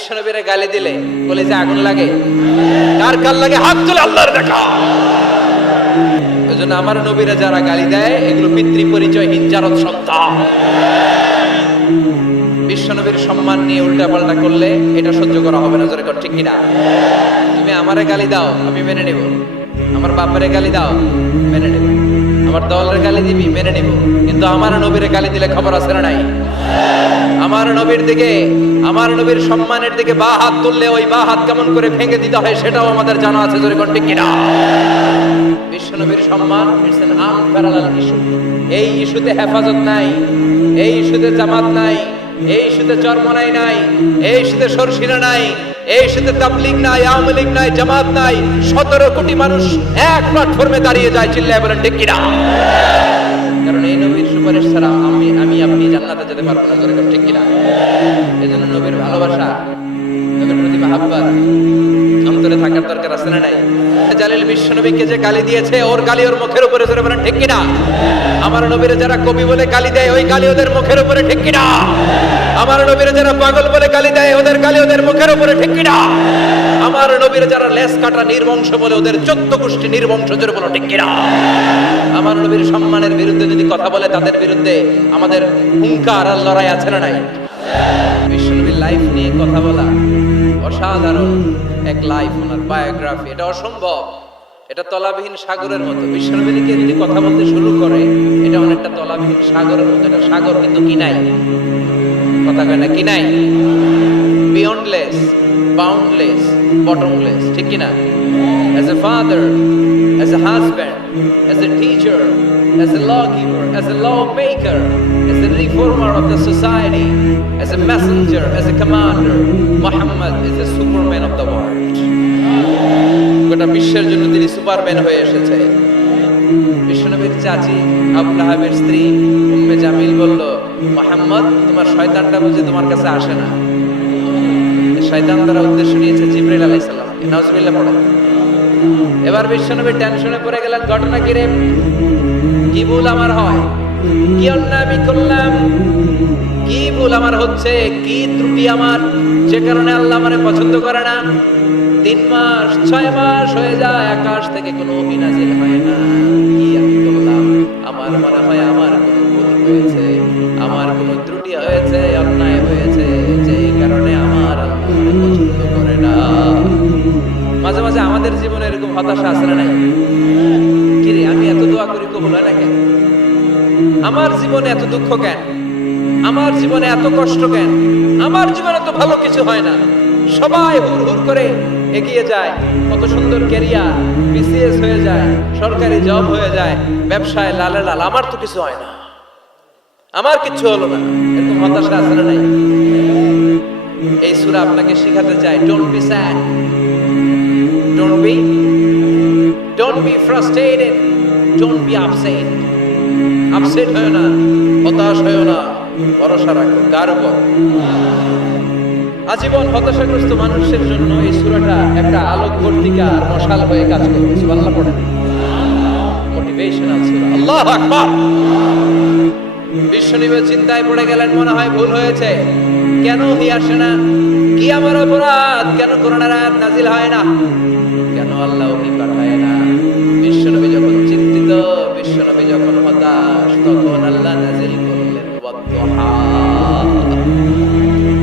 বিশ্বনবীর গালি দিলে বলে যে আগুন লাগে, কার কার লাগে হাত তুলে আল্লাহর দেখা। এজন্য আমার নবীরা যারা গালি দেয় এগুলো পিতৃ পরিচয়হীন জারদ সন্তান। বিশ্বনবীর সম্মান নিয়ে উল্টা পাল্টা করলে এটা সহ্য করা হবে না, জোরে কর ঠিক কিনা? তুমি আমারে গালি দাও আমি মেনে নেব, আমার বাপারে গালি দাও মেনে নেব, আমার দলের গালি দিবি মেনে নেব, কিন্তু আমার নবীর গালি দিলে খবর আছে না নাই? আমার নবীর দিকে, আমার নবীর সম্মানের দিকে বা হাত তুললে ওই বা হাত কেমন করে ভেঙে দিতে হয় সেটাও আমাদের জানা আছে, জোরে কর ঠিক কিনা? বিশ্বনবীর সম্মান ইটস অ্যান আনপ্যারালাল ইস্যু। এই ইস্যুতে হেফাজত নাই, এই ইস্যুতে জামাত নাই, এই ইস্যুতে চরমনাই নাই, এই ইস্যুতে সরসিনা নাই, এই ইস্যুতে তাবলীগ নাই, আওয়ামী লীগ নাই, জামাত নাই। 17 কোটি মানুষ এক প্ল্যাটফর্মে দাঁড়িয়ে যায়, চিল্লায় বলেন ঠিক কিনা? কারণ এই নবীর সুপারিশ ছাড়া আমি আপনি জান্নাতে যেতে পারবো না, জোরে ঠিক কিনা? এজন্য নবীর ভালোবাসা, নবীর প্রতি মহব্বত অন্তরে থাকার দরকার আছে না নাই? জালিল বিশ্বনবীকে যে গালি দিয়েছে ওর গালি ওর মুখের উপরে, জোরে বলেন ঠিক কিনা? আমার নবীরে যারা কবি বলে গালি দেয় ওই গালি ওদের মুখের উপরে, ঠিক কিনা? আমার নবীরে যারা পাগল বলে গালি দেয় ওদের গালি ওদের মুখের উপরে, ঠিক কিনা? আমার নবীরে যারা লেস কাটা নির্বংশ বলে ওদের 14 গোষ্ঠী নির্বংশ, জোরে বলো ঠিক কিনা? আমার নবীর সম্মানের বিরুদ্ধে যদি কথা বলে তাদের বিরুদ্ধে আমাদের হুঙ্কার আর লড়াই আছে না নাই? বিশ্বনবীর লাইফ নিয়ে কথা বলা অসাধারণ এক লাইফ, ওনার বায়োগ্রাফি, এটা অসম্ভব, এটা তলাবিহীন সাগরের মতো। বিশ্বনবীকে যদি কথা বলতে শুরু করে এটা অনেকটা তলাবিহীন সাগরের মতো। এটা সাগর কিন্তু কি নাই, কথা কয় না কি নাই, বিয়ন্ডলেস, বাউন্ডলেস, বটমলেস, ঠিক কিনা? As a father, as a husband, as a teacher, as a lawgiver, as a lawmaker, as a reformer of the society, as a messenger, as a commander, Muhammad is a superman of the world. গোটা বিশ্বের জন্য তিনি Superman হয়ে এসেছে। বিশ্বনবীর চাচি আবু লাহাবের স্ত্রী উম্মে জামিল বলল, মুহাম্মদ তোমার শয়তানটা বুঝি তোমার কাছে আসে না? শয়তান দ্বারা উদ্দেশ্য নিয়েছে জিবরাইল আলাইহিস সালামকে, নাউজুবিল্লাহ পড়ো। এবার বিশ্বনবী টেনশনে পড়ে গেলেন, ঘটনা কি রে, কি ভুল আমার হয়, কি অন্যায় আমি করলাম, কি ভুল আমার হচ্ছে, কি ত্রুটি আমার যে কারণে আল্লাহ আমারে পছন্দ করে না? 3 মাস 6 মাস হয়ে যায় আকাশ থেকে কোনো ওহী নাযিল হয় না, কি আমি করলাম? আমার মনে হয় আমার কোনো ভুল হয়েছে, আমার কোনো ত্রুটি হয়েছে, অন্যায় হয়েছে, যে কারণে আমার আল্লাহ আমারে পছন্দ করে না। মাঝে মাঝে আমাদের জীবনে এরকম হতাশা আছে না নাই? কি রে আমি এত দোয়া করি কবুল হয় না কেন? আমার জীবনে এত দুঃখ কেন? আমার জীবনে এত কষ্ট কেন? আমার জীবনে তো ভালো কিছু হয় না, সবাই হুর হুর করে এগিয়ে যায়, কত সুন্দর ক্যারিয়ার, বিসিএস হয়ে যায়, সরকারি জব হয়ে যায়, ব্যবসায় লালে লাল, আমার তো কিছু হয় না, আমার কিছু হলো না। এরকম হতাশা আছে না নাই? এই সূরা আপনাকে শিখাতে চায়, don't be sad, don't be frustrated, don't be upset. Upset হয় না, হতাশ হয় না, ভরসা রাখো কার উপর? আজীবন হতাশাগ্রস্ত মানুষের জন্য এই সূরাটা একটা আলোক বর্তিকা আর মশাল হয়ে কাজ করবে। সুবহানাল্লাহ পড়েন, মোটিভেশনাল সূরা। আল্লাহু আকবার। বিশ্বনবী চিন্তায় পড়ে গেলেন, মনে হয় ভুল হয়েছে, কেন ওহী আসে না, কি আমার অপরাধ, কেন কোরআনের আয়াত নাজিল হয় না, কেন আল্লাহ ওহী পাঠায় না? বিশ্বনবী যখন চিন্তিত, বিশ্বনবী যখন হতাশ, তখন আল্লাহ নাজিল করলেন ওয়াদ-দুহা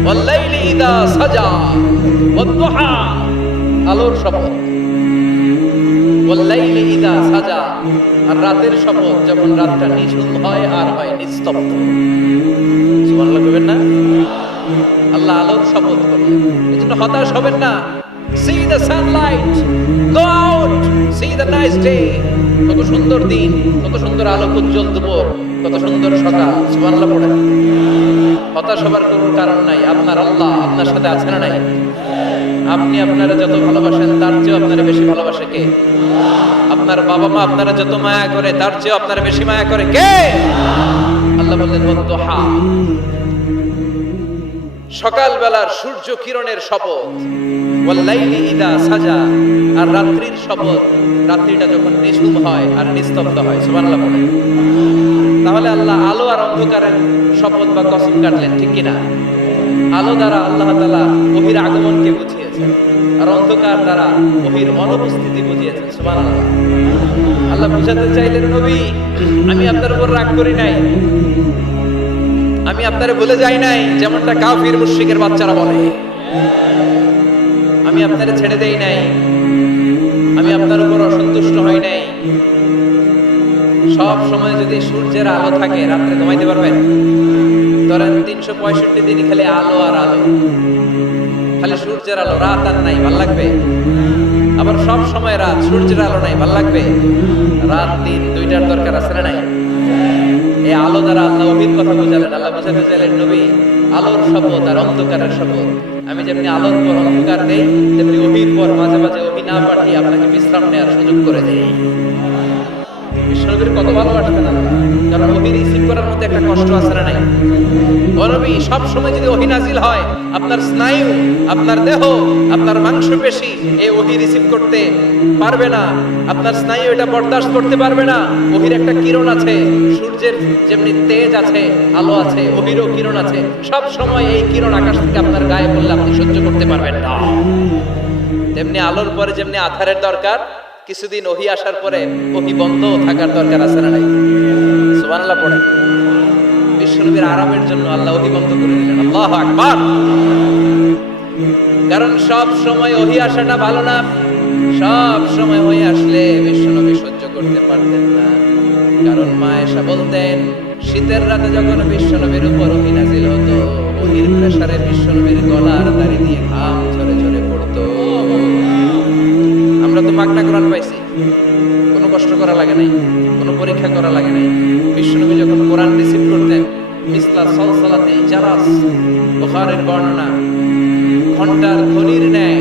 ওয়াল-লাইলি ইযা সাজা, ওয়াদ-দুহা আলোর শপথ, ওয়াল-লাইলি ইযা সাজা আর রাতের শপথ, যখন রাতটা নিঝুম হয় আর হয় নিস্তব্ধ। সুবহানাল্লাহ কইবেন না? আল্লাহ আলোর শপথ করলেন, এজন্য হতাশ হবেন না। See the sunlight, go out, see the nice day. কত সুন্দর দিন, কত সুন্দর আলোক উজ্জ্বল দুপুর, কত সুন্দর সকাল। সুবহানাল্লাহ পড়েন। হতাশ হবার কোনো কারণ নাই, আপনার আল্লাহ আপনার সাথে আছেন না নাই? আপনি আপনারা যত ভালোবাসেন তার চেয়ে আপনারা বেশি ভালোবাসে কে? আপনার বাবা মা আপনারা যত মায়া করে তার চেয়ে আপনারা বেশি মায়া করে কে? আল্লাহ বললেন ওয়াদ-দুহা, সকাল বেলার সূর্য কিরণের শপথ, ওয়াল-লাইলি ইযা সাজা আর রাত্রির শপথ, রাত্রিটা যখন নিঝুম হয় আর নিস্তব্ধ হয়। সুবহানাল্লাহ পড়েন। তাহলে আল্লাহ আলো আর অন্ধকারের শপথ বা কসম কাটলেন, ঠিক কিনা? আলো দ্বারা আল্লাহ তাআলা ওহীর আগমনকে বুঝিয়েছেন, আর অন্ধকার দ্বারা ওহীর অনুপস্থিতি বুঝিয়েছেন। সুবহানাল্লাহ। আল্লাহ বুঝাতে চাইলেন, নবী আমি আপনার উপর রাগ করি নাই, আমি আপনারে ভুলে যাই নাই, যেমনটা কাফির মুশরিকের বাচ্চারা বলে। আমি আপনারে ছেড়ে দেই নাই, আমি আপনার উপর অসন্তুষ্ট হই নাই। সব সময় যদি সূর্যের আলো থাকে, রাত্রে ঘুমাইতে পারবেন? ধরেন 365 দিনই খালি আলো আর আলো, খালি সূর্যের আলো, রাত আর নাই, ভাল লাগবে? আবার সব সময় রাত, সূর্যের আলো নাই, ভাল লাগবে? রাত দিন দুইটার দরকার আছে না নাই? এই আলো দ্বারা আল্লাহ ওহীর কথা বুঝালেন। আল্লাহ বুঝাতে চাইলেন, নবী আলোর শপথ আর অন্ধকারের শপথ, আমি যেমনি আলোর পর অন্ধকার দেই, তেমনি ওহীর পর মাঝে মাঝে ওহী না পাঠিয়ে আপনাকে বিশ্রাম নেওয়ার সুযোগ করে দেই। বিশ্বনবীর কত ভালোবাসতেন আল্লাহ, কারণ ওহী রিসিভ করার মধ্যে একটা কষ্ট আছে না নাই? ও নবী সব সময় যদি ওহী নাজিল হয়, আপনার স্নায়ু, আপনার দেহ, আপনার মাংসপেশি এই ওহী রিসিভ করতে পারবে না, আপনার স্নায়ু এটা বরদাস্ত করতে পারবে না। ওহীর একটা কিরণ আছে, সূর্যের যেমনি তেজ আছে, আলো আছে, ওহীরও কিরণ আছে। সব সময় এই কিরণ আকাশ থেকে আপনার গায়ে পড়লে আপনি সহ্য করতে পারবেন না। তেমনি আলোর পরে যেমনি আধারের দরকার, কিছুদিন ওহী আসার পরে ওহী বন্ধ থাকার দরকার আছে না নাই? সুবহানাল্লাহ পড়ে। বিশ্বনবীর আরামের জন্য আল্লাহ ওহী বন্ধ করে দিলেন। আল্লাহু আকবার। কারণ সব সময় ওহী আসাটা ভালো না, সব সময় ওহী আসলে বিশ্বনবী সহ্য করতে পারতেন না। কারণ মা আয়েশা বলতেন, শীতের রাতে যখন বিশ্বনবীর উপর ওহী নাজিল হতো, ওহীর প্রেসারে বিশ্বনবীর গলার দাড়ি দিয়ে ঘাম ঝরে ঝরে পড়তো। আমরা তো মাগনা কোরআন পাইছি, কোনো কষ্ট করা লাগে নাই, কোনো পরীক্ষা করা লাগে নাই। বিশ্বনবী যখন কোরআন রিসিভ করতেন, মিসলা সলসলাতে জারাস, বুখারীর বর্ণনা, ঘন্টার ধ্বনির ন্যায়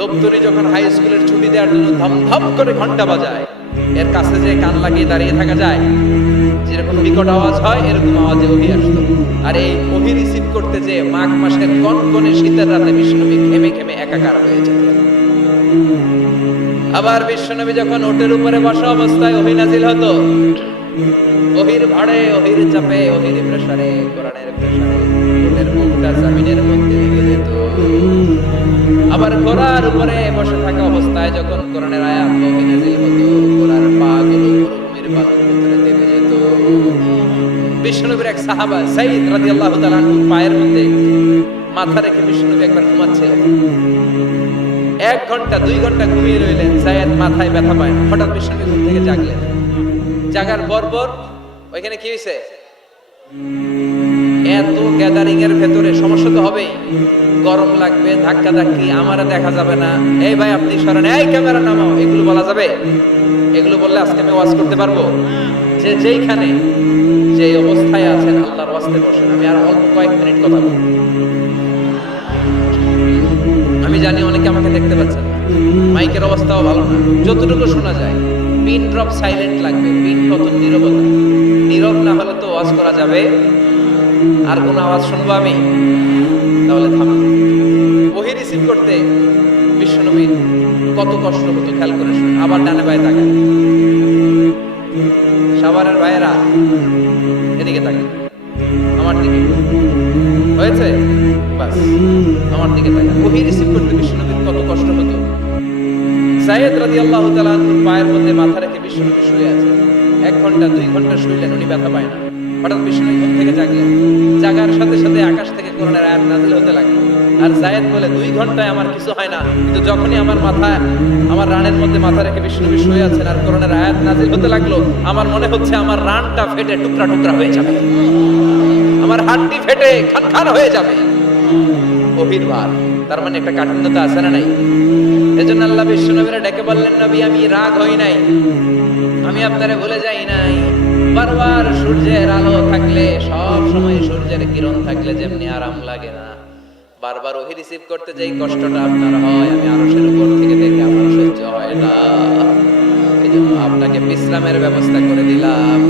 দপ্তরি যখন হাই স্কুলের ছুটি দেওয়ার জন্য ধমধম করে ঘন্টা বাজায়, এর কাছে যে কান লাগিয়ে দাঁড়িয়ে থাকা যায়, যেরকম বিকট আওয়াজ হয়, এরকম আওয়াজে ওহী আসতো। আর এই ওহী রিসিভ করতে যে মাঘ মাসের কনকনে শীতের রাতে বিশ্বনবী ঘেমে ঘেমে একাকার হয়ে যেতেন। আবার বিশ্বনবী যখন ওটের উপরে বসা অবস্থায় ওহী নাজিল হতো, ওহীর ভাড়ে, ওহীর চাপে, ওহীর প্রেসারে, কোরআনের প্রেসারে ওটের মুখটা জমিনের মধ্যে লেগে যেত। আবার ঘোড়ার উপরে বসে থাকা অবস্থায় যখন কোরআনের আয়াত ওহী নাজিল হতো, ঘোড়ার পা গুলো মরুভূমির বালুর ভিতরে দেবে যেত। বিশ্বনবীর এক সাহাবা সাইদ রাদিয়াল্লাহু তাআলা আনহু পায়ের মধ্যে মাথা রেখে বিশ্বনবী একবার ঘুমাচ্ছিলেন। 1 ঘন্টা 2 ঘন্টা ঘুমিয়ে রইলেন, সাইদ মাথায় ব্যথা পায় না। হঠাৎ বিশ্বনবী ঘুম থেকে জাগলেন। জাগার পর ওইখানে কি হয়েছে? এত গ্যাদারিং এর ভেতরে সমস্যা তো হবেই, গরম লাগবে, ধাক্কা ধাক্কি, আমারে দেখা যাবে না, এই ভাই আপনি সরেন, এই ক্যামেরা নামাও, এগুলো বলা যাবে? এগুলো বললে আজকে আমি ওয়াজ করতে পারবো? যে যেইখানে যে অবস্থায় আছেন আল্লাহর ওয়াস্তে বসেন। আমি আর অল্প কয়েক মিনিট কথা বলবো। আমি জানি অনেকে আমাকে দেখতে পাচ্ছেন না, মাইকের অবস্থাও ভালো না, যতটুকু শোনা যায় পিন ড্রপ সাইলেন্ট লাগবে, পিন কত নীরবতা, নীরব না হলে তো ওয়াজ করা যাবে। আর কোন আওয়াজ শুনবো আমি? তাহলে থাম। ওহী রিসিভ করতে বিশ্বনবীর কত কষ্ট হতো খেয়াল করে শুনুন। আবার ডানে বায়ে তাকান, সাভারের ভাইয়েরা এদিকে তাকান, আমার দিকে হয়েছে, বাস আমার দিকে তাকান। ওহী রিসিভ করতে বিশ্বনবীর কত কষ্ট হতো। সাইয়েদ রাদিয়াল্লাহু তাআলা পায়ের মধ্যে মাথা রেখে বিশ্বনবী শুয়ে আছেন। 1 ঘন্টা 2 ঘন্টা শুইলেন, উনি ব্যথা পায় না। হঠাৎ বিশ্বনবী ঘুম থেকে জাগলেন। জাগার সাথে সাথে আকাশ থেকে কোরআনের আয়াত নাযিল হতে লাগলো। আর সাইয়েদ বলে 2 ঘন্টায় আমার কিছু হয় না, কিন্তু যখনই আমার মাথা, আমার রানের মধ্যে মাথা রেখে বিশ্বনবী শুয়ে আছেন আর কোরআনের আয়াত নাযিল হতে লাগলো, আমার মনে হচ্ছে আমার রানটা ফেটে টুকরা টুকরা হয়ে যাবে, আমার হাড়টি ফেটে খান খান হয়ে যাবে। ওহীর ভার, তার মানে একটা কাঠিন্যতা আছে না নাই? এজন্য আল্লাহ বিশ্বনবীরা ডেকে বললেন, নবী আমি রাগ হই নাই, আমি আপনারে ভুলে যাই নাই। বারবার সূর্যের আলো থাকলে, সব সময় সূর্যের কিরণ থাকলে যেমনি আরাম লাগে না, বারবার ওহী রিসিভ করতে যেই কষ্টটা আপনার হয়, আমি আরশের উপর থেকে দেখে আমার সহ্য হয় না। এইজন্য আপনাকে বিশ্রামের ব্যবস্থা করে দিলাম,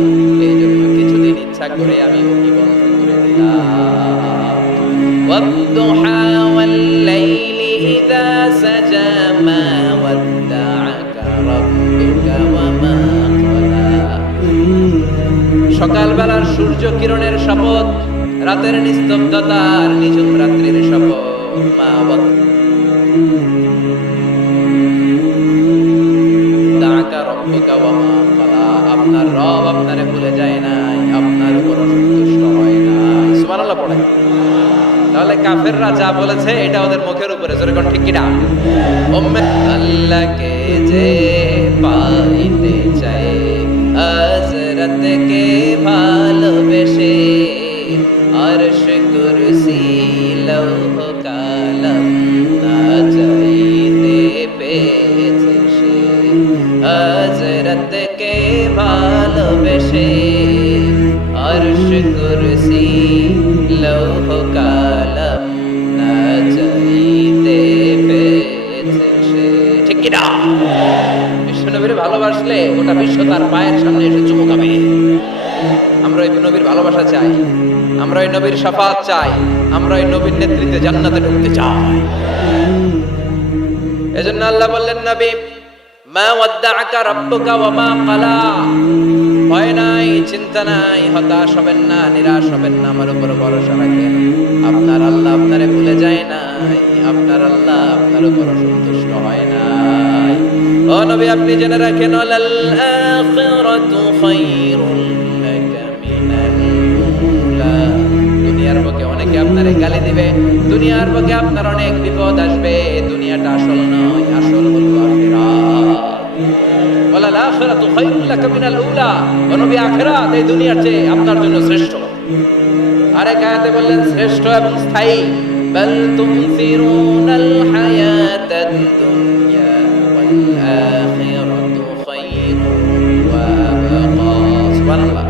এইজন্য কিছুদিন ইচ্ছা করে আমি ওহী বন্ধ করে দিলাম। ওয়াদ-দুহা ওয়াল-লাইলি ইযা সাজা মা ওয়াদ্দা'আকা রাব্বুকা ওয়া মা ক্বালা। সকালবেলার সূর্য কিরণের শপথ, রাতের নিস্তব্ধতার নিঝুম রাত্রির শপথ মা দাকা রব্বুকা ওয়া মা ক্বালা, আপনার রব আপনারে ভুলে যায় নাই, আপনার উপর সন্তুষ্ট হয় নাই। সুবহানাল্লাহ পড়ে। তাহলে কাফেররা যা বলেছে এটা ওদের মুখের উপরে, জোরে কোন ঠিক কিনা? আল্লাহকে যে পাইতে চায় হযরতকে ভালোবেসে, আরশ কুরসি লৌহ কালাম না চাইতে পেয়েছে সে। হযরতকে ভালোবেসে আরশ কুরসি লৌহ কালাম না চাইতে পেয়েছে সে। ঠিক কিনা? বিশ্বনবীর ভালোবাসলে গোটা বিশ্ব তার পায়ের সামনে এসে চুমু খাবে। আমরা ওই নবীর ভালোবাসা চাই, আমরা ওই নবীর শাফাত চাই, আমরা ওই নবীর নেতৃত্বে জান্নাতে ঢুকতে চাই। এজন্য আল্লাহ বললেন, নবী মা ওয়াদ্দাআকা রাব্বুকা ওয়া মা ক্বালা, ভয় নাই, চিন্তা নাই, হতাশ হবেন না, নিরাশ হবেন না, আমার উপর ভরসা রাখেন। আপনার আল্লাহ আপনারে ভুলে যায় নাই, আপনার আল্লাহ আপনার উপর সন্তুষ্ট হয় নাই। ও নবী আপনি জেনে রাখেন, লাল আখিরাতু খায়রুল লাকা মিনাল উলা। দুনিয়ার বুকে অনেকে আপনারে গালি দিবে, দুনিয়ার বুকে আপনার অনেক বিপদ আসবে, দুনিয়াটা আসল নয়, আসল হলো আখিরাত। ওয়ালাল আখিরাতু খায়রুল লাকা মিনাল উলা, ও নবী আখিরাত এই দুনিয়ার চেয়ে আপনার জন্য শ্রেষ্ঠ। আরেক আয়াতে বললেন শ্রেষ্ঠ এবং স্থায়ী। বাল তুমসিরুনাল হায়াতাদ দুনিয়া ওয়াল আখিরাতু খায়রুন ওয়া আবকা। সুবহানাল্লাহ।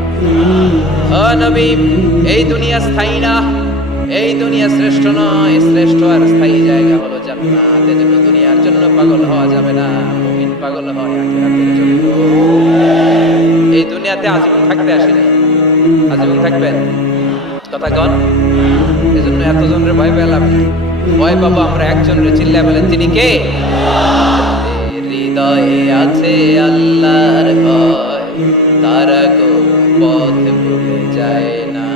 ও নবী এই দুনিয়া স্থায়ী না, এই দুনিয়া শ্রেষ্ঠ নয়, শ্রেষ্ঠ আর স্থায়ী জায়গা হলো জান্নাত। এজন্য দুনিয়ার জন্য পাগল হওয়া যাবে না, মুমিন পাগল হয় আখিরাতের জন্য। এই দুনিয়াতে আজীবন থাকতে আসেনি, আজীবন থাকবেন, কথা কন। এজন্য এতজনের ভয় পেলাম, ভয় পাবো আমরা একজনের, চিল্লায় বলেন তিনি কে? হৃদয়ে আছে আল্লাহর ভয়, তারা গো পথ ভুলে যায় না,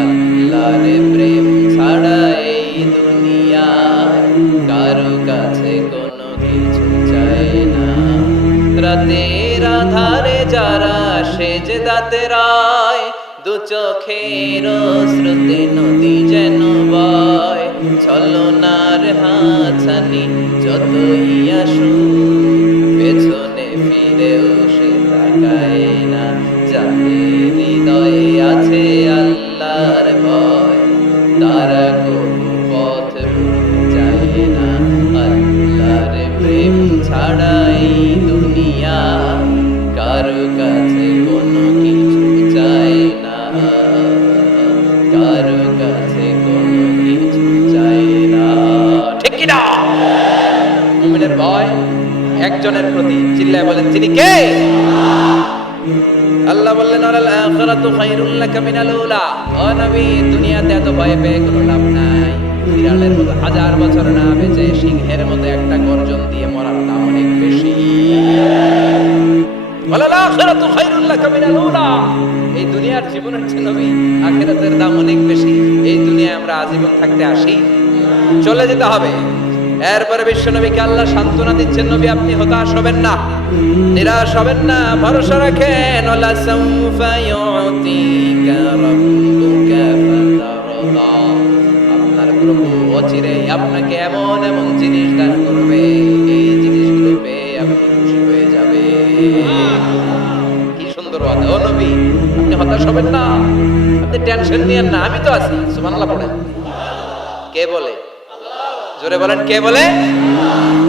আল্লাহর প্রেম ছাড়া এই দুনিয়ায় কারো কাছে কোনো কিছু চায় না। রাতের আধারে যারা সেজদাতে রায়, দু চোখের স্রোতে নদী যেন বয়, ছলনার হাতছানি যতই আসুক, পেছনে ফিরেও সে তাকায় না। যাদের হৃদয়ে আছে আল্লাহর ভয়, তারা কোনো পথ ভুলে যায় না, আল্লাহর প্রেম ছাড়া এই দুনিয়া কারো কাছে কোনো কিছু চায় না, কারো কাছে কোনো কিছু চায় না। ঠিক কিনা? মুমিনের ভয় একজনের প্রতি, চিল্লায় বলেন তিনি কে? আল্লাহ বললেন ওয়ালাল আখিরাতু খায়রুল লাকা মিনাল উলা। ও নবী দুনিয়াতে এত ভয় পেয়ে কোনো লাভ নাই। বিড়ালের মতো হাজার বছর না বেঁচে সিংহের মতো একটা গর্জন দিয়ে মরার দাম অনেক বেশি। ওয়ালাল আখিরাতু খায়রুল লাকা মিনাল উলা। এই দুনিয়ার জীবনের চেয়ে নবী আখিরাতের দাম অনেক বেশি। এই দুনিয়ায় আমরা আজীবন থাকতে আসি, চলে যেতে হবে। এরপরে বিশ্বনবীকে আল্লাহ সান্ত্বনা দিচ্ছেন, নবী আপনি হতাশ হবেন না, নিরাশ হবেন না, ভরসা রাখেন। ওয়ালা সাউফা ইউতিকা রাব্বুকা ফাতারদা। আপনার প্রভু অচিরেই আপনাকে এমন এমন জিনিস দান করবে, এই জিনিসগুলো পেয়ে আপনি খুশি হয়ে যাবে। কি সুন্দর কথা। ও নবী আপনি হতাশ হবেন না, আপনি টেনশন নিয়েন না, আমি তো আছি। সুবহানাল্লাহ পড়েন। কে বলে? জোরে বলেন কে বলে?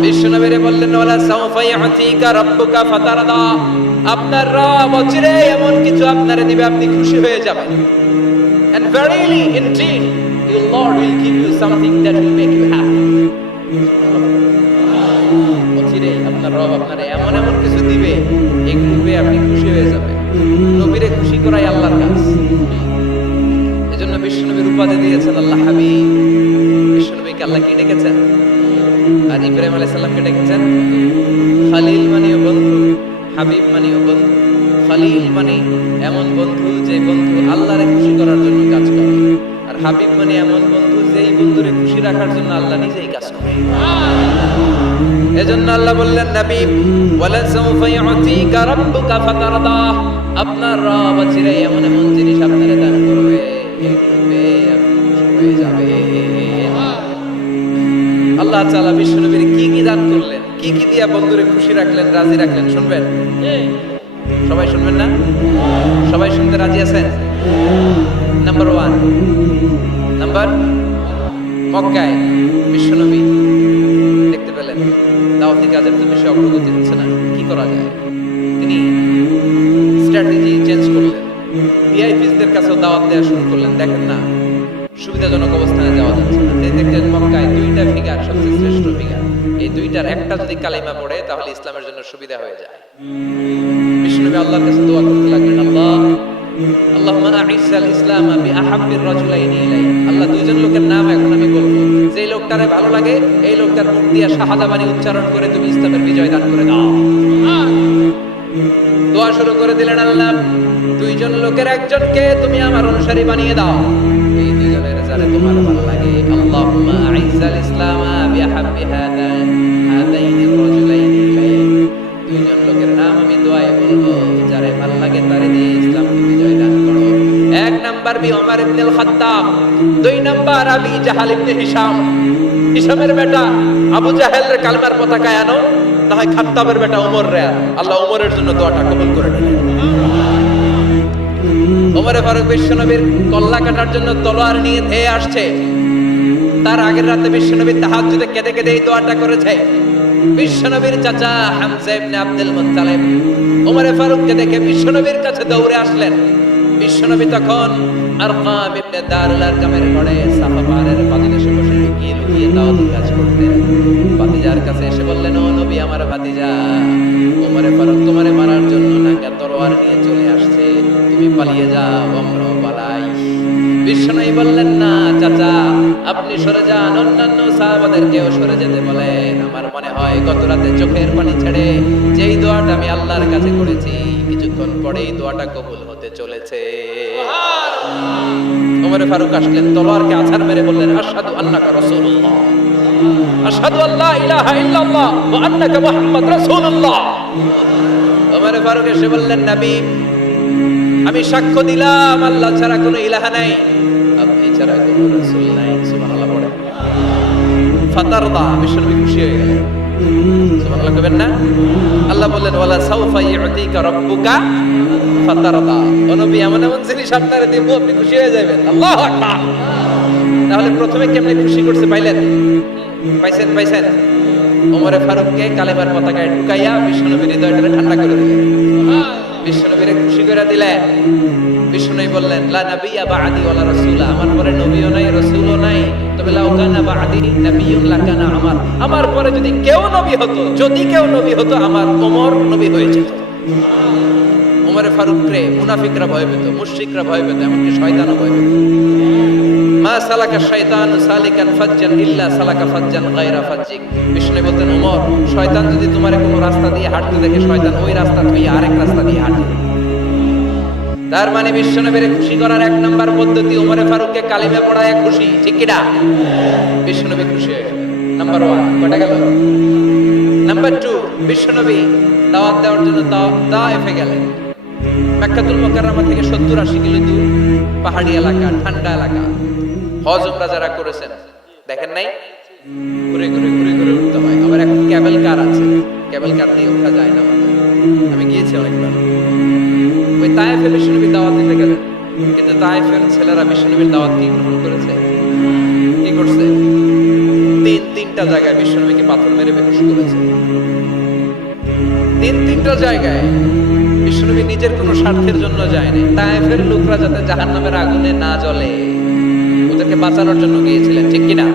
বিশ্বনবীরে বললেন ওয়ালা সাউফা ইউতিকা রাব্বুকা ফাতারদা। আপনার রব অচিরে এমন কিছু আপনারে দিবে, আপনি খুশি হয়ে যাবেন। And verily indeed your Lord will give you something that will make you happy. অচিরে আপনার রব আপনারে এমন এমন কিছু দিবে, এগুলো পেয়ে আপনি খুশি হয়ে যাবেন। নবীরে খুশি করাই আল্লাহর কাজ। এজন্য বিশ্বনবীর উপাধি দিয়েছেন আল্লাহ হাবিব। বিশ্বনবীকে আল্লাহ কি ডেকেছেন? আর ইব্রাহিম আলাইহিস সালামকে ডেকেছেন খলিল মানেও বন্ধু, হাবিব মানেও বন্ধু। খলিল মানে এমন বন্ধু যে বন্ধু আল্লাহরে খুশি করার জন্য কাজ করে, আর হাবিব মানে এমন বন্ধু যেই বন্ধুরে খুশি রাখার জন্য আল্লাহ নিজেই কাজ করে। এজন্য আল্লাহ বললেন নবী, ওয়ালা সাউফা ইউতিকা রাব্বুকা ফাতারদা, আপনার রব চিরাই এমন এমন জিনিস আপনারে দান করবে, আপনি খুশি হয়ে যাবেন। আল্লাহ তাআলা বিশ্বনবীর কি কি দান করলেন, কি কি দিয়া বন্ধুরে খুশি রাখলেন, রাজি রাখলেন, শুনবেন? সবাই শুনবেন না? সবাই শুনতে রাজি আছেন? নাম্বার 1, মক্কায় বিশ্বনবী দেখতে পেলেন দাওয়াতি কাজের তো বেশি অগ্রগতি হচ্ছে না, কি করা যায়? তিনি স্ট্র্যাটেজি চেঞ্জ করলেন, ভিআইপিসদের কাছেও দাওয়াত দেওয়া শুরু করলেন। দেখেন না সুবিধাজনক অবস্থানে যাওয়া যাচ্ছে না, দেখলেন মক্কায় 2টা ফিগার সবচেয়ে শ্রেষ্ঠ ফিগার, এই 2টার একটা যদি কালিমা পড়ে তাহলে ইসলামের জন্য সুবিধা হয়ে যায়। বিশ্বনবী আল্লাহর কাছে দোয়া করতে লাগলেন, আল্লাহুম্মা আ'ইজ্জাল ইসলাম বিআহাব্বির রাজুলাইনি ইলাইক। আল্লাহ, দুইজন লোকের নাম এখন আমি বলবো, যেই লোকটারে ভালো লাগে এই লোকটার মুখ দিয়ে শাহাদা বাণী উচ্চারণ করে তুমি ইসলামের বিজয় দান করে দাও। দোয়া শুরু করে দিলেন, আল্লাহ দুইজন লোকের একজনকে তুমি আমার অনুসারী বানিয়ে দাও, এই দুইজনের যারে তোমার ভালো লাগে। আল্লাহুম্মা আ'ইজ্জাল ইসলাম বিআহাব্বি হাদাইনি রাজুলাইনি ইলাইক। দুইজন লোকের নাম আমি দোয়ায় বলবো, যারে ভালো লাগে তারে দিয়ে ইসলামকে বিজয় দান করো। 1 নাম্বার ওমর ইবনে খাত্তাব, 2 নাম্বার আবু জাহাল ইবনে হিশামের বেটা আবু জাহেলের কালমার পতাকায় আনো, না হয় খাত্তাবের বেটা ওমর রে। আল্লাহ ওমরের জন্য দোয়াটা কবুল করে নিলেন। ওমরে ফারুক বিশ্বনবীর কল্লা কাটার জন্য তলোয়ার নিয়ে ধেয়ে আসছে, তার আগের রাতে বিশ্বনবী তাহাজ্জুদে কেঁদে কেঁদে এই দোয়াটা করেছে। বিশ্বনবীর চাচা হামজা ইবনে আব্দুল মুত্তালিব ওমরে ফারুককে দেখে বিশ্বনবীর কাছে দৌড়ে আসলেন। বিশ্বনবী তখন আরকাম ইবনে দারুল আরকামের ঘরে সাফা পাহাড়ের পাদদেশে বসে লুকিয়ে লুকিয়ে দাওয়াতি কাজ করতেন। ভাতিজার কাছে এসে বললেন, ও নবী, আমার ভাতিজা ওমরে ফারুক তোমারে মারার জন্য নাকা তরোয়ার নিয়ে চলে আসছে, তুমি পালিয়ে যাও, আমরাও পালাই। বিশ্বনবী বললেন, না চাচা, আপনি সরে যান, অন্যান্য সাহাবাদেরকেও সরে যেতে বলেন। আমার মনে হয় গত রাতে চোখের পানি ছেড়ে যেই দোয়াটা আমি আল্লাহর কাছে করেছি, কিছুক্ষণ পরেই দোয়াটা কবুল হতে চলেছে। ওমরে ফারুক আসলেন, তলোয়ারকে আছাড় মেরে বললেন, আশহাদু আন্নাকা রাসূলুল্লাহ, আশহাদু আল্লা ইলাহা ইল্লাল্লাহ ওয়া আন্নাকা মুহাম্মাদ রাসূলুল্লাহ। ওমরে ফারুক এসে বললেন, নবী, আমি সাক্ষ্য দিলাম আল্লাহ ছাড়া কোনো ইলাহা নাই, আপনি ছাড়া কোনো রাসূল নাই। সুবহানাল্লাহ পড়ে ফাতারদা, বিশ্বনবী খুশি হয়ে গেলেন। সুবহানাল্লাহ কইবেন না? আল্লাহ বললেন, ওয়ালা সাউফা ইউতিকা রাব্বুকা ফাতারদা। ও নবী, এমন এমন জিনিস আপনারে দেব, আপনি খুশি হয়ে যাবেন। আল্লাহু আকবার। তাহলে প্রথমে কেমনে খুশি করতে পাইলেন? পাইছেন? ওমরে ফারুককে কালেমার পতাকায় ঢুকাইয়া বিশ্বনবীর হৃদয়টারে ঠান্ডা করে দিলেন, বিশ্বনবীরে খুশি করে দিলেন। বিশ্বনবী বললেন, লা নাবিয়্যা বা'দি ওয়ালা রাসূলা, আমার পরে নবীও নাই রাসূলও নাই, তবে লাউ কানা বা'দি নাবিয়্যুন লাকানা আমার, আমার পরে যদি কেউ নবী হতো আমার ওমর নবী হয়ে যেত। ওমরে ফারুককে মুনাফিকরা ভয় পেত, মুশরিকরা ভয় পেত, এমনকি শয়তানও ভয় পেত। মা সালাকা শাইতানু সালিকান ফাজ্জান ইল্লা সালাকা ফাজ্জান গায়রা ফাজ্জিক। বিষ্ণু বলতেন, ওমর, শয়তান যদি তোমারে কোনো রাস্তা দিয়ে হাঁটতে দেখে, শয়তান ওই রাস্তা থেকে আরেক রাস্তা দিয়ে হাঁটে। তার মানে বিশ্বনবীরে খুশি করার 1 নাম্বার পদ্ধতি ওমরে ফারুককে কালিমা পড়ায় খুশি, ঠিক কি না? বিশ্বনবী খুশি হয়ে গেলেন। নাম্বার 1 কটা গেল? নাম্বার 2, বিশ্বনবী দাওয়াত দেওয়ার জন্য তায়েফে গেলেন। মক্কাতুল মুকাররমা থেকে 70-80 কিলো দূর, পাহাড়ি এলাকা, ঠান্ডা এলাকা। হজ উমরা যারা করেছেন দেখেন নাই, ঘুরে উঠতে হয়। আবার এখন ক্যাবেল কার আছে, ক্যাবেল কার দিয়ে ওঠা যায় না। আমি গিয়েছি অনেকবার। ওই তায়েফে বিশ্বনবী দাওয়াত দিতে গেলেন, কিন্তু তায়েফের ছেলেরা বিশ্বনবীর দাওয়াত কি গ্রহণ করেছে? কি করছে? 3টা জায়গায় বিশ্বনবীকে পাথর মেরে বেহুশ করেছে। 3টা জায়গায় বিশ্বনবী নিজের কোনো স্বার্থের জন্য যায়নি, তায়েফের লোকরা যাতে জাহান্নামের আগুনে না জ্বলে ওদেরকে বাঁচানোর জন্য গিয়েছিলেন, ঠিক কিনা?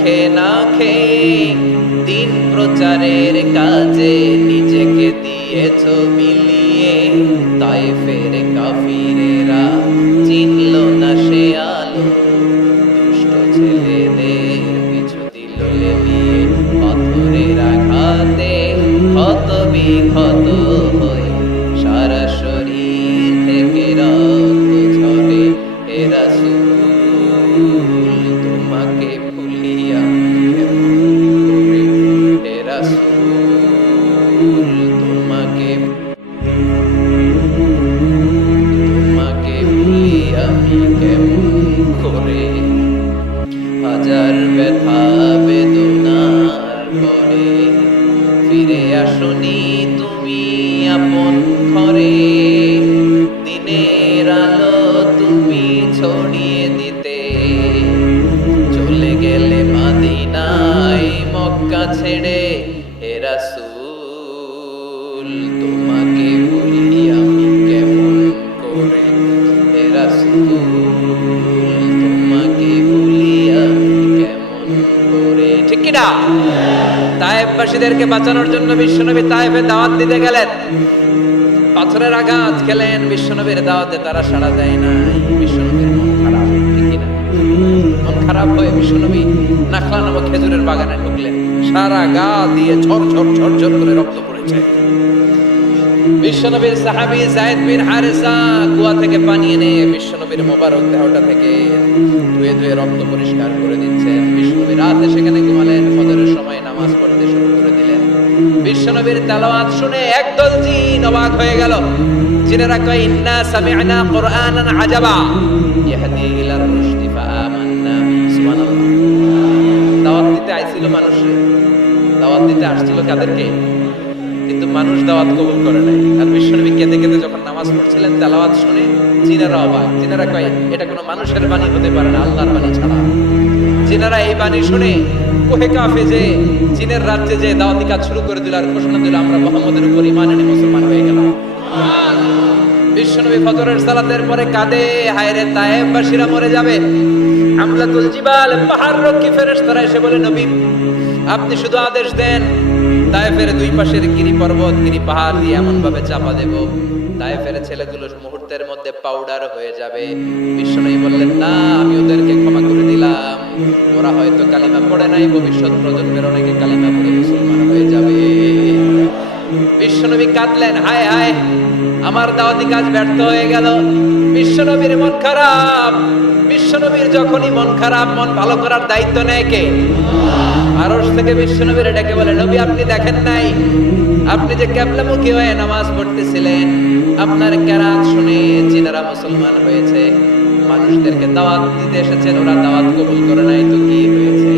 খেয়ে না খেয়ে দিন প্রচারের কাজে নিজেকে দিয়েছ বিলিয়ে, তায়েফের কাফিরেরা চিনল না সে আলো, দুষ্ট ছেলেদের পিছু দিল লেলিয়ে, পাথরের আঘাতে ক্ষত বিক্ষত হয়ে সারা শরীর থেকে রক্ত ঝরে। হে রাসূল শুনি তুমি আপন ঘরে, দিনের আলো তুমি ছড়িয়ে দিতে, চলে গেলে মদিনায় মক্কা ছেড়ে, হে রাসূল তোমাকে ভুলি আমি কেমন করে, হে রাসূল তোমাকে ভুলি আমি কেমন করে। ঠিক কি না? তায়েফবাসীদেরকে বাঁচানোর জন্য বিশ্বনবী তায়েফে দাওয়াত দিতে গেলেন। পাথরের আঘাত খেলেন, বিশ্বনবীর দাওয়াতে তারা সাড়া দেয় নাই। বিশ্বনবীর মন খারাপ, ঠিক কি না? মন খারাপ হয়ে বিশ্বনবী নাখলা নামক খেজুরের বাগানে ঢুকলেন। সারা গা দিয়ে ঝরঝর ঝরঝর করে রক্ত পড়েছে। বিশ্বনবীর সাহাবী যায়েদ বিন হারেসা কুয়া থেকে পানি এনে বিশ্বনবীর মোবারক দেহটা থেকে ধুয়ে ধুয়ে রক্ত পরিষ্কার করে দিচ্ছেন। বিশ্বনবী রাতে সেখানে ঘুমালেন, ফজরের সময় নামাজ পড়তে শুরু করে দিলেন। বিশ্বনবীর তেলাওয়াত শুনে একদল জিন অবাক হয়ে গেল। জিনেরা কয়, ইন্না সামি'না কুরআনান আজাবা ইয়াহদি ইলার রুশদি ফাআমান্না বিহি। সুবহানাল্লাহ। দাওয়াত দিতে আইছিল মানুষে, দাওয়াত দিতে আসছিল কাদেরকে? কিন্তু মানুষ দাওয়াত কবুল করে নাই। আর বিশ্বনবী কেঁদে কেঁদে যখন নামাজ পড়ছিলেন, তেলাওয়াত শুনে জিনেরা অবাক। জিনেরা কয়, এটা কোনো মানুষের বাণী হতে পারে না, আল্লাহর বাণী ছাড়া। জিনেরা এই বাণী শুনে কোহে কাফে যে জিনের রাজ্যে যে দাওয়াতি কাজ শুরু করে দিল আর ঘোষণা দিল, আমরা মুহাম্মদের উপর ঈমান এনে মুসলমান হয়ে গেলাম। বিশ্বনবী ফজরের সালাতের পরে কাঁদে, হায় রে তায়েফবাসীরা মরে যাবে। আমলাতুল জিবাল, পাহাড় রক্ষী ফেরেশতারা এসে বলে, নবী আপনি শুধু আদেশ দেন, তায়েফের দুই পাশের গিরি পর্বত গিরি পাহাড় দিয়ে এমন ভাবে চাপা দেব, তায়েফের ছেলেগুলো মুহূর্তের মধ্যে পাউডার হয়ে যাবে। বিশ্বনবী বললেন, না, আমি ওদেরকে ক্ষমা করে দিলাম। ওরা হয়তো কালিমা পড়ে নাই, ভবিষ্যৎ প্রজন্মের অনেকে কালিমা পড়ে মুসলমান হয়ে যাবে। বিশ্বনবী কাঁদলেন, হায় হায় আমার দাওয়াতি কাজ ব্যর্থ হয়ে গেল। বিশ্বনবীর মন খারাপ। বিশ্বনবীর যখনই মন খারাপ, মন ভালো করার দায়িত্ব নেয় কে? আরশ থেকে বিশ্বনবীর ডেকে বলে, নবী আপনি দেখেন নাই, আপনি যে কিবলামুখী হয়ে নামাজ পড়তেছিলেন, আপনার কেরাত শুনে জিনেরা মুসলমান হয়েছে। মানুষদেরকে দাওয়াত দিতে এসেছেন, ওরা দাওয়াত কবুল করে নাই, তো কি হয়েছে?